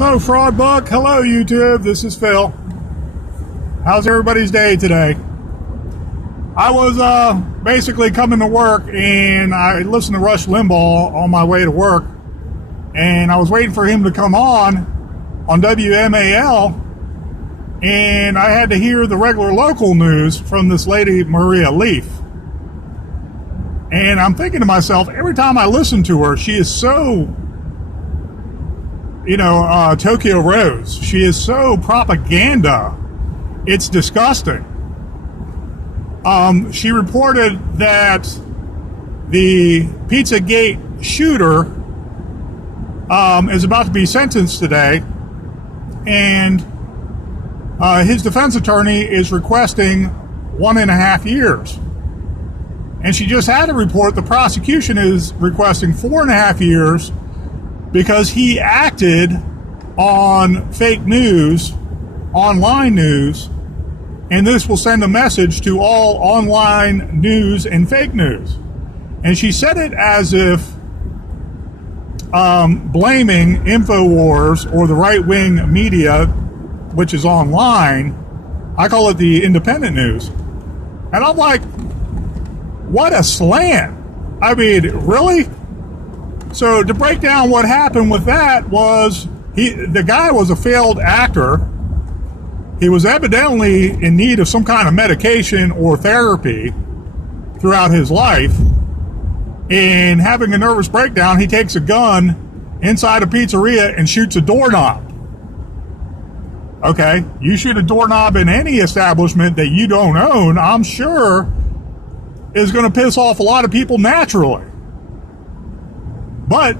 Hello, Fraud Buck. Hello, YouTube. This is Phil. How's everybody's day today? I was basically coming to work, and I listened to Rush Limbaugh on my way to work, and I was waiting for him to come on WMAL, and I had to hear the regular local news from this lady, Maria Leaf. And I'm thinking to myself, every time I listen to her, she is so, Tokyo Rose. She is so propaganda. It's disgusting. She reported that the Pizzagate shooter is about to be sentenced today, and his defense attorney is requesting 1.5 years. And she just had to report the prosecution is requesting 4.5 years because he acted on fake news, online news, and this will send a message to all online news and fake news. And she said it as if blaming InfoWars or the right-wing media, which is online. I call it the independent news. And I'm like, what a slant. I mean, really? So to break down what happened with that was, the guy was a failed actor. He was evidently in need of some kind of medication or therapy throughout his life. And having a nervous breakdown, he takes a gun inside a pizzeria and shoots a doorknob. Okay, you shoot a doorknob in any establishment that you don't own, I'm sure is going to piss off a lot of people naturally. But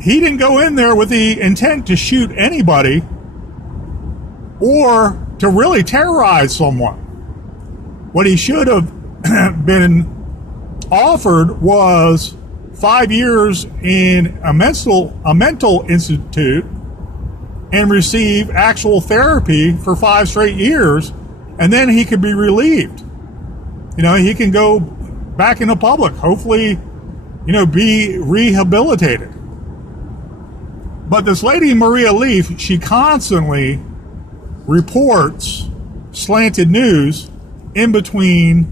he didn't go in there with the intent to shoot anybody or to really terrorize someone. What he should have been offered was 5 years in a mental institute and receive actual therapy for 5 straight years, and then he could be relieved. He can go back into public, hopefully, be rehabilitated. But this lady, Maria Leaf, she constantly reports slanted news in between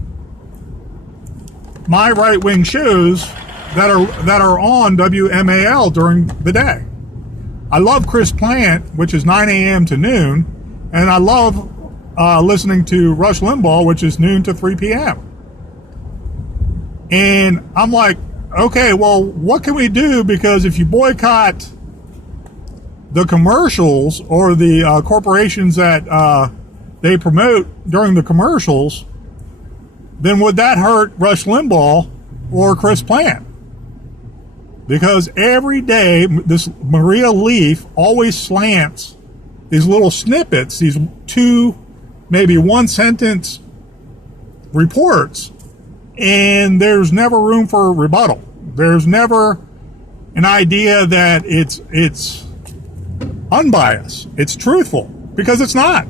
my right-wing shows that are on WMAL during the day. I love Chris Plant, which is 9 a.m. to noon, and I love listening to Rush Limbaugh, which is noon to 3 p.m. And I'm like, okay, well, what can we do? Because if you boycott the commercials or the corporations that they promote during the commercials, then would that hurt Rush Limbaugh or Chris Plant? Because every day, this Maria Leaf always slants these little snippets, these 2, maybe 1 sentence reports, and there's never room for rebuttal. There's never an idea that it's unbiased, it's truthful, because it's not.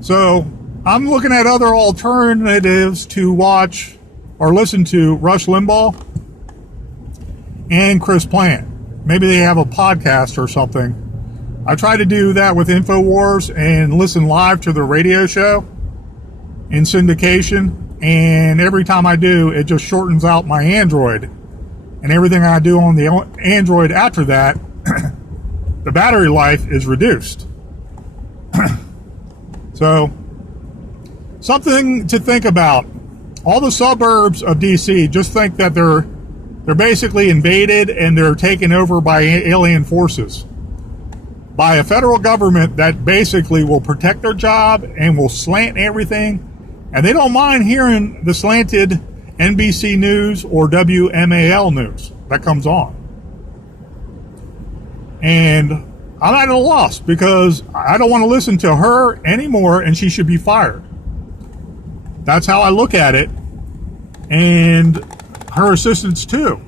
So I'm looking at other alternatives to watch or listen to Rush Limbaugh and Chris Plant. Maybe they have a podcast or something. I try to do that with InfoWars and listen live to the radio show in syndication, and every time I do, it just shortens out my Android, and everything I do on the Android after that, the battery life is reduced. So, something to think about. All the suburbs of DC just think that they're basically invaded and they're taken over by alien forces, by a federal government that basically will protect their job and will slant everything. And they don't mind hearing the slanted NBC News or WMAL news that comes on. And I'm at a loss because I don't want to listen to her anymore, and she should be fired. That's how I look at it. And her assistants too.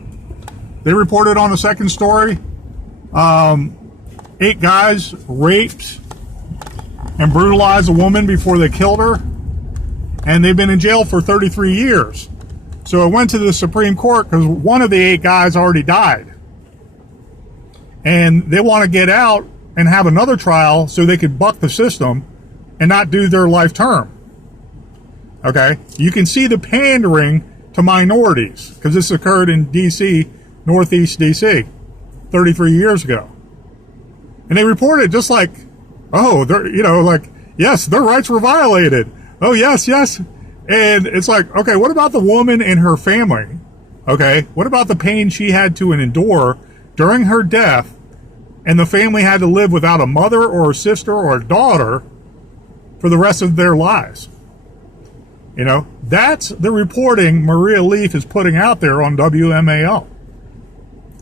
They reported on a second story, 8 guys raped and brutalized a woman before they killed her. And they've been in jail for 33 years. So it went to the Supreme Court because one of the 8 guys already died. and they want to get out and have another trial so they could buck the system and not do their life term. Okay? You can see the pandering to minorities, because this occurred in D.C., Northeast D.C., 33 years ago. And they reported just like, oh, they're, like, yes, their rights were violated. Oh, yes, yes. And it's like, okay, what about the woman and her family? Okay, what about the pain she had to endure during her death, and the family had to live without a mother or a sister or a daughter for the rest of their lives? That's the reporting Maria Leaf is putting out there on WMAL.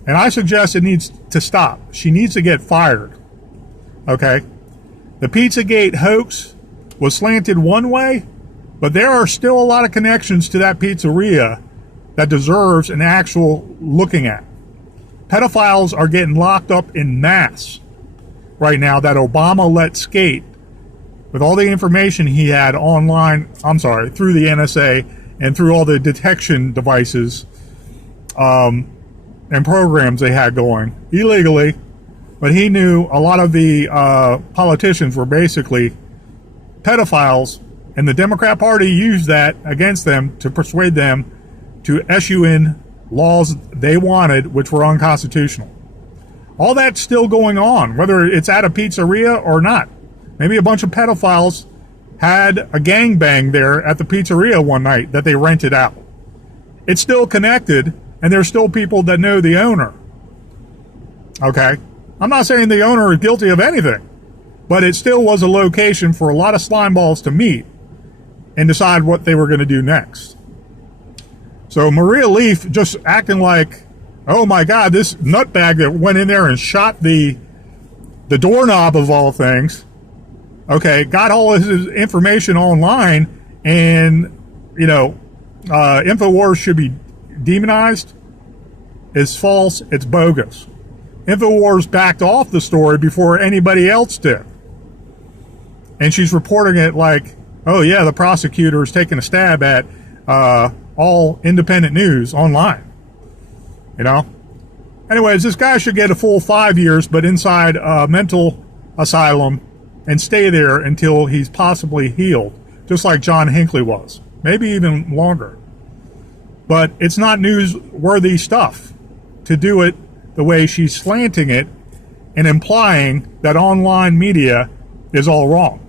And I suggest it needs to stop. She needs to get fired. Okay? The Pizzagate hoax was slanted one way, but there are still a lot of connections to that pizzeria that deserves an actual looking at. Pedophiles are getting locked up in mass right now that Obama let skate with all the information he had online, through the NSA and through all the detection devices and programs they had going illegally. But he knew a lot of the politicians were basically pedophiles, and the Democrat Party used that against them to persuade them to issue in laws they wanted, which were unconstitutional. All that's still going on, whether it's at a pizzeria or not. Maybe a bunch of pedophiles had a gangbang there at the pizzeria one night that they rented out. It's still connected, and there's still people that know the owner. Okay? I'm not saying the owner is guilty of anything, but it still was a location for a lot of slimeballs to meet and decide what they were going to do next. So Maria Leaf just acting like, oh my God, this nutbag that went in there and shot the doorknob of all things, okay, got all his information online, and, InfoWars should be demonized, is false, it's bogus. InfoWars backed off the story before anybody else did. And she's reporting it like, oh yeah, the prosecutor is taking a stab at all independent news online. Anyways, this guy should get a full 5 years, but inside a mental asylum, and stay there until he's possibly healed, just like John Hinckley was. Maybe even longer. But it's not newsworthy stuff to do it the way she's slanting it and implying that online media is all wrong.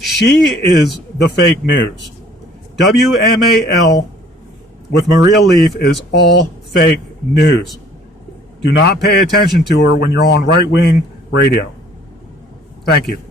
She is the fake news. WMAL with Maria Leaf is all fake news. Do not pay attention to her when you're on right-wing radio. Thank you.